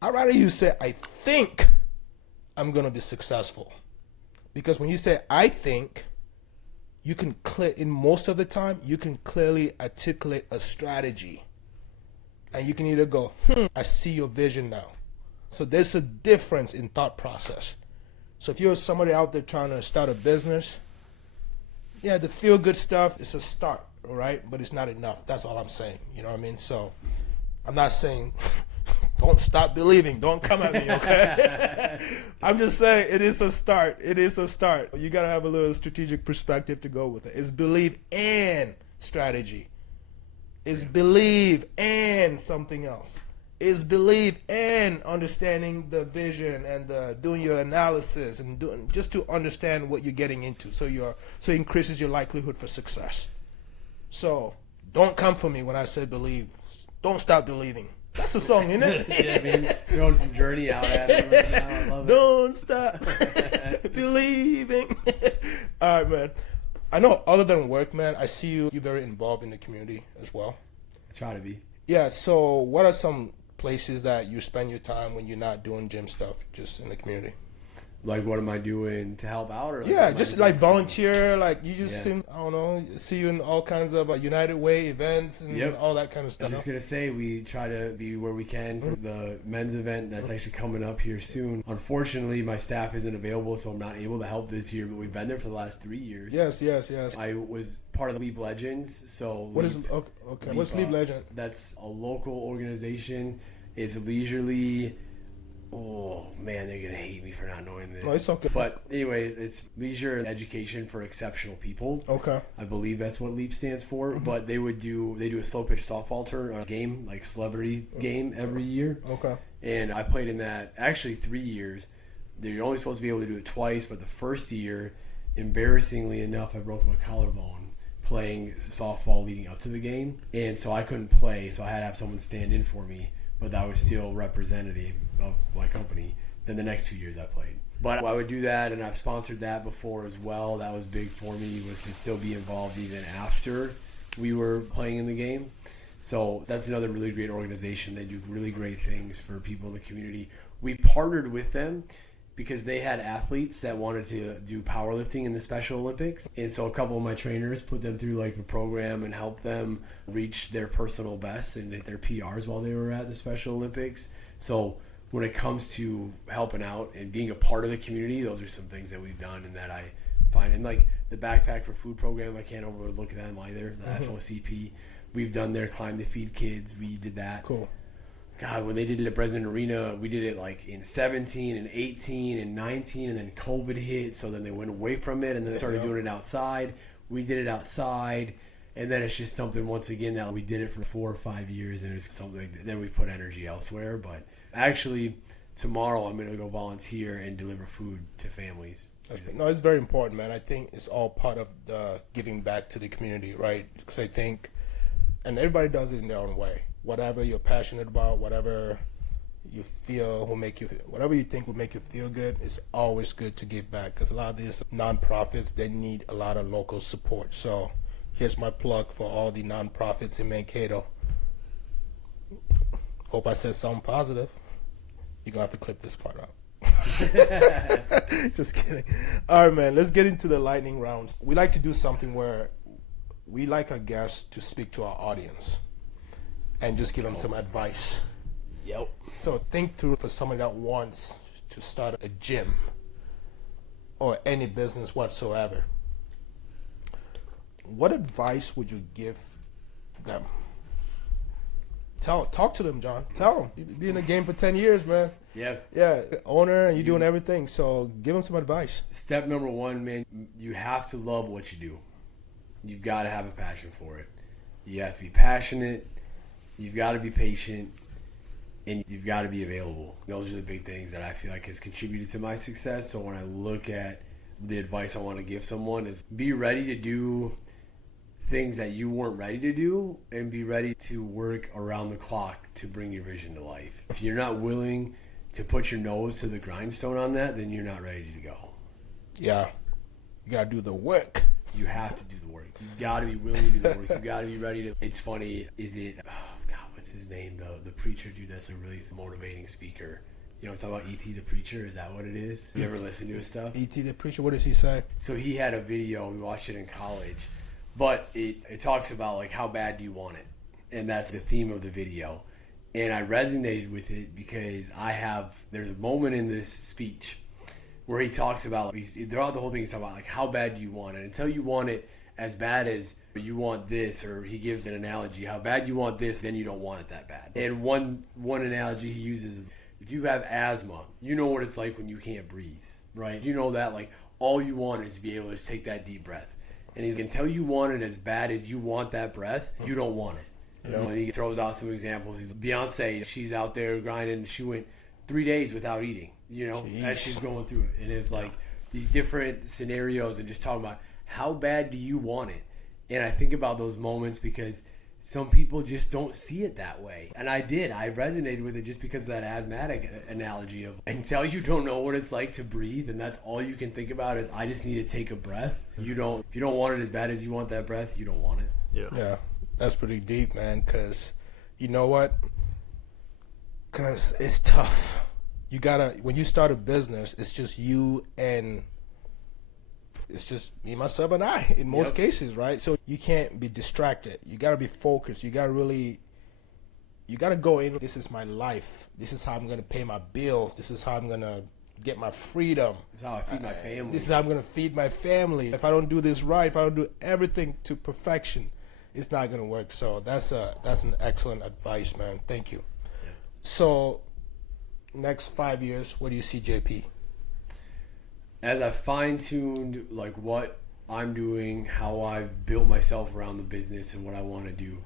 I'd rather you say I think I'm gonna be successful. Because when you say I think, you can in most of the time you can clearly articulate a strategy. And you can either go, I see your vision now. So there's a difference in thought process. So if you're somebody out there trying to start a business, yeah, the feel good stuff is a start, all right? But it's not enough. That's all I'm saying. You know what I mean? So I'm not saying don't stop believing. Don't come at me, okay? I'm just saying it is a start. It is a start. You got to have a little strategic perspective to go with it. It's believe and strategy. It's believe and something else. Is believe and understanding the vision and doing your analysis and doing just to understand what you're getting into, so it increases your likelihood for success. So don't come for me when I say believe. Don't stop believing. That's a song, isn't it? Yeah, I mean, throwing some Journey out at it right now. I love it. Don't stop believing. All right, man. I know other than work, man, I see you're very involved in the community as well. I try to be. Yeah, so what are some places that you spend your time when you're not doing gym stuff, just in the community? Like, what am I doing to help out? Or like, yeah, just like volunteer, like you just Yeah. seem, I don't know, see you in all kinds of United Way events and Yep. all that kind of I stuff. was just going to say, we try to be where we can for the men's event that's actually coming up here soon. Unfortunately, my staff isn't available, so I'm not able to help this year, but we've been there for the last 3 years. Yes. I was part of Leap Legends, so What is, okay, what's Leap Legend? That's a local organization. It's leisurely. Oh man, they're gonna hate me for not knowing this. No, it's okay. But anyway, it's leisure education for exceptional people. Okay. I believe that's what LEAP stands for. But they do a slow pitch softball game, like celebrity game every year. Okay. And I played in that actually 3 years. You're only supposed to be able to do it twice, but the first year, embarrassingly enough, I broke my collarbone playing softball leading up to the game, and so I couldn't play. So I had to have someone stand in for me. But that was still representative of my company. Then the next 2 years I played. But I would do that, and I've sponsored that before as well. That was big for me, was to still be involved even after we were playing in the game. So that's another really great organization. They do really great things for people in the community. We partnered with them because they had athletes that wanted to do powerlifting in the Special Olympics. And so a couple of my trainers put them through like a program and helped them reach their personal bests and their PRs while they were at the Special Olympics. So when it comes to helping out and being a part of the community, those are some things that we've done and that I find. And like the Backpack for Food program, I can't overlook them either, the FOCP. We've done their Climb to Feed Kids. We did that. Cool. God, when they did it at President Arena, we did it like in 17 and 18 and 19, and then COVID hit, so then they went away from it, and then they started doing it outside. We did it outside, and then it's just something, once again, that we did it for 4 or 5 years, and it's something that then we put energy elsewhere. But actually, tomorrow I'm going to go volunteer and deliver food to families. No, it's very important, man. I think it's all part of the giving back to the community, right? Because I think, and everybody does it in their own way. Whatever you're passionate about, whatever you feel will make you, whatever you think will make you feel good, it's always good to give back. Because a lot of these nonprofits, they need a lot of local support. So here's my plug for all the nonprofits in Mankato. Hope I said something positive. You're going to have to clip this part out. Just kidding. All right, man, let's get into the lightning rounds. We like to do something where we like our guests to speak to our audience and just give them some advice. Yep. So think through, for someone that wants to start a gym or any business whatsoever, what advice would you give them? talk to them, John. Tell them. You've been in the game for 10 years, man. Yeah. Yeah, owner, and you're doing everything. So give them some advice. Step number one, man, you have to love what you do. You've got to have a passion for it. You have to be passionate. You've got to be patient. And you've got to be available. Those are the big things that I feel like has contributed to my success. So when I look at the advice I want to give someone is be ready to do things that you weren't ready to do and be ready to work around the clock to bring your vision to life. If you're not willing to put your nose to the grindstone on that, then you're not ready to go. Yeah. You got to do the work. You have to do the work. You've got to be willing to do the work. You've got to be ready to. It's funny. What's his name? The preacher dude that's a really motivating speaker. You know, I'm talking about E.T. the Preacher. Is that what it is? You ever listen to his stuff? E.T. the Preacher, what does he say? So he had a video. We watched it in college. But it talks about, like, how bad do you want it? And that's the theme of the video. And I resonated with it because there's a moment in this speech where he talks about, throughout the whole thing, he's talking about, like, how bad do you want it? Until you want it as bad as you want this, or he gives an analogy, how bad you want this, then you don't want it that bad. And one analogy he uses is, if you have asthma, you know what it's like when you can't breathe, right? You know that, like, all you want is to be able to take that deep breath. And he's until you want it as bad as you want that breath, you don't want it. You know, and he throws out some examples. He's Beyonce, she's out there grinding. She went 3 days without eating, you know, as she's going through it. And it's like these different scenarios and just talking about how bad do you want it? And I think about those moments because some people just don't see it that way. And I resonated with it just because of that asthmatic analogy of until you don't know what it's like to breathe and that's all you can think about is I just need to take a breath. If you don't want it as bad as you want that breath, you don't want it. Yeah, that's pretty deep, man, because you know what? Because it's tough. You gotta, when you start a business, it's just you and it's just me, myself, and I in most cases, right? So you can't be distracted. You got to be focused. You got to go in. This is my life. This is how I'm going to pay my bills. This is how I'm going to get my freedom. This is how I feed my family. This is how I'm going to feed my family. If I don't do this right, if I don't do everything to perfection, it's not going to work. So that's an excellent advice, man. Thank you. Yeah. So next 5 years, what do you see, JP? As I fine-tuned like what I'm doing, how I've built myself around the business and what I want to do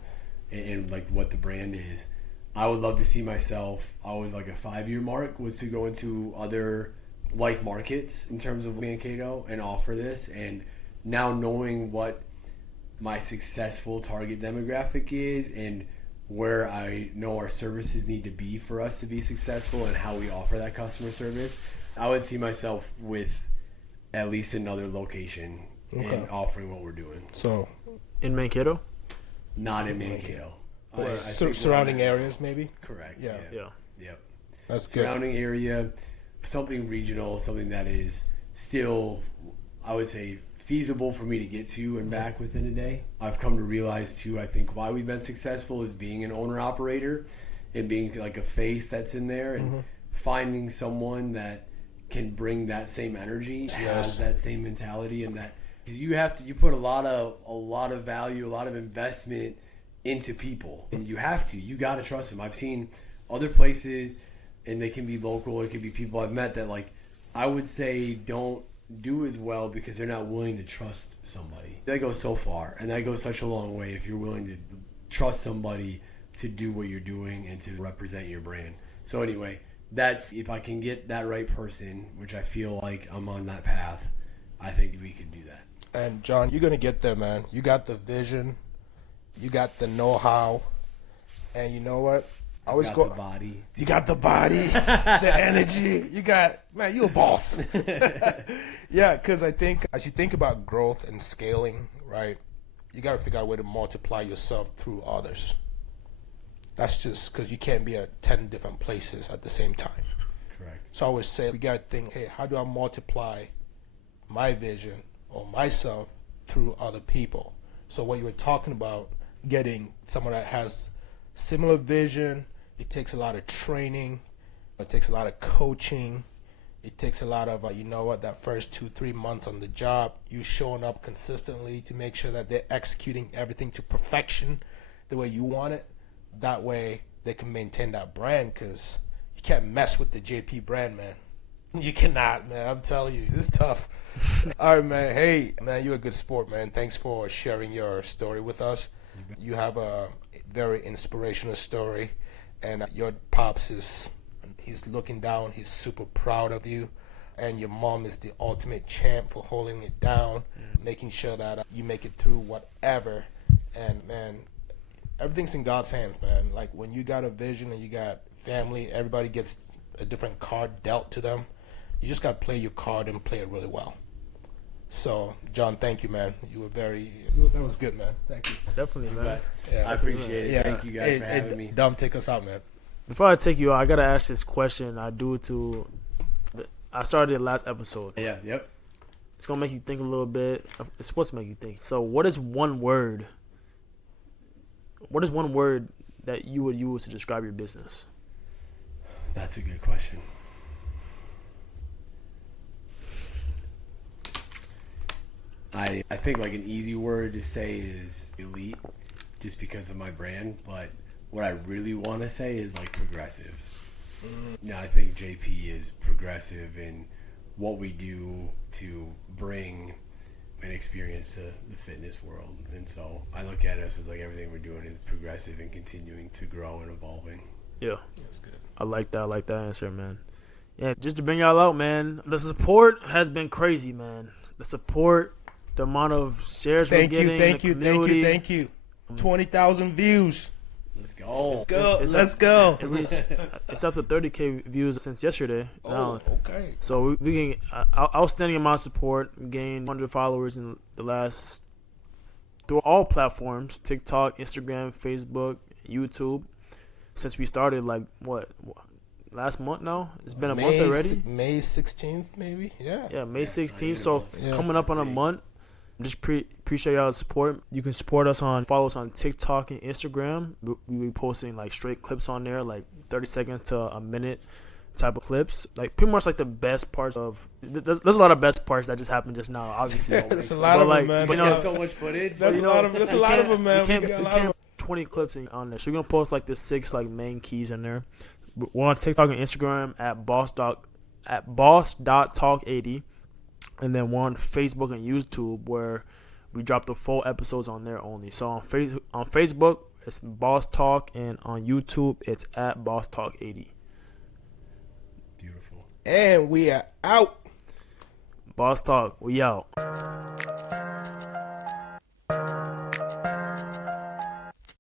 and like what the brand is, I would love to see myself, always like a 5-year mark was to go into other like markets in terms of Mankato and offer this. And now knowing what my successful target demographic is and where I know our services need to be for us to be successful and how we offer that customer service, I would see myself with at least another location and offering what we're doing. So, in Mankato? Not in Mankato. Surrounding areas, maybe? Correct. Yeah. Yep. That's good. Surrounding area, something regional, something that is still, I would say, feasible for me to get to and back within a day. I've come to realize, too, I think why we've been successful is being an owner-operator and being like a face that's in there and finding someone that can bring that same energy, has that same mentality, and that because you put a lot of value, a lot of investment into people, and you got to trust them. I've seen other places, and they can be local, it can be people I've met that like I would say don't do as well because they're not willing to trust somebody. That goes so far, and that goes such a long way if you're willing to trust somebody to do what you're doing and to represent your brand. So anyway, that's if I can get that right person, which I feel like I'm on that path, I think we could do that. And John, you're gonna get there, man. You got the vision, you got the know-how, and you know what? I always the body. You got the body, the energy. You got, man, you a boss. Yeah, because I think as you think about growth and scaling, right, you got to figure out a way to multiply yourself through others. That's just because you can't be at 10 different places at the same time. Correct. So I always say we got to think, hey, how do I multiply my vision or myself through other people? So what you were talking about, getting someone that has similar vision, it takes a lot of training, it takes a lot of coaching, it takes a lot of, that first 2-3 months on the job, you showing up consistently to make sure that they're executing everything to perfection the way you want it. That way they can maintain that brand, because you can't mess with the JP brand, man. You cannot, man. I'm telling you, it's tough. All right, man. Hey, man, you're a good sport, man. Thanks for sharing your story with us. You have a very inspirational story, and your pops he's looking down. He's super proud of you, and your mom is the ultimate champ for holding it down, making sure that you make it through whatever. And man, everything's in God's hands, man. Like when you got a vision and you got family, everybody gets a different card dealt to them. You just got to play your card and play it really well. So, John, thank you, man. That was good, man. Thank you. Definitely, man. Yeah, I appreciate it. yeah. Thank you guys for having me. Dom, take us out, man. Before I take you out, I gotta ask this question. I started the last episode. Yeah, yep. It's gonna make you think a little bit. It's supposed to make you think. So, what is one word? What is one word that you would use to describe your business? That's a good question. I think like an easy word to say is elite, just because of my brand. But what I really want to say is like progressive. Now I think JP is progressive in what we do to bring an experience to the fitness world, and so I look at us as like everything we're doing is progressive and continuing to grow and evolving. Yeah, That's good. I like that. I like that answer, man. Yeah, just to bring y'all out, man. The support has been crazy, man. The support, the amount of shares we're getting, Thank you. 20,000 views. Let's go. Let's go. It's up to 30K views since yesterday. Oh, okay. So we can outstanding amount of support. Gained 100 followers in the last through all platforms: TikTok, Instagram, Facebook, YouTube. Since we started, like what last month now? It's been a month already. May 16th, maybe. Yeah. Yeah, May 16th. So Yeah. coming up on a month. Just appreciate y'all's support. You can follow us on TikTok and Instagram. We be posting like straight clips on there, like 30 seconds to a minute type of clips. Like pretty much like the best parts of. There's a lot of best parts that just happened just now. Obviously, There's a lot of them, man. But, We got so much footage. There's a lot of them, man. We We got a can't lot of them. 20 clips on there. So we're gonna post like the 6 like main keys in there. We're on TikTok and Instagram at boss.talk80. And then we're on Facebook and YouTube where we drop the full episodes on there only. So on Facebook, it's Boss Talk, and on YouTube, it's at Boss Talk 80. Beautiful. And we are out. Boss Talk, we out.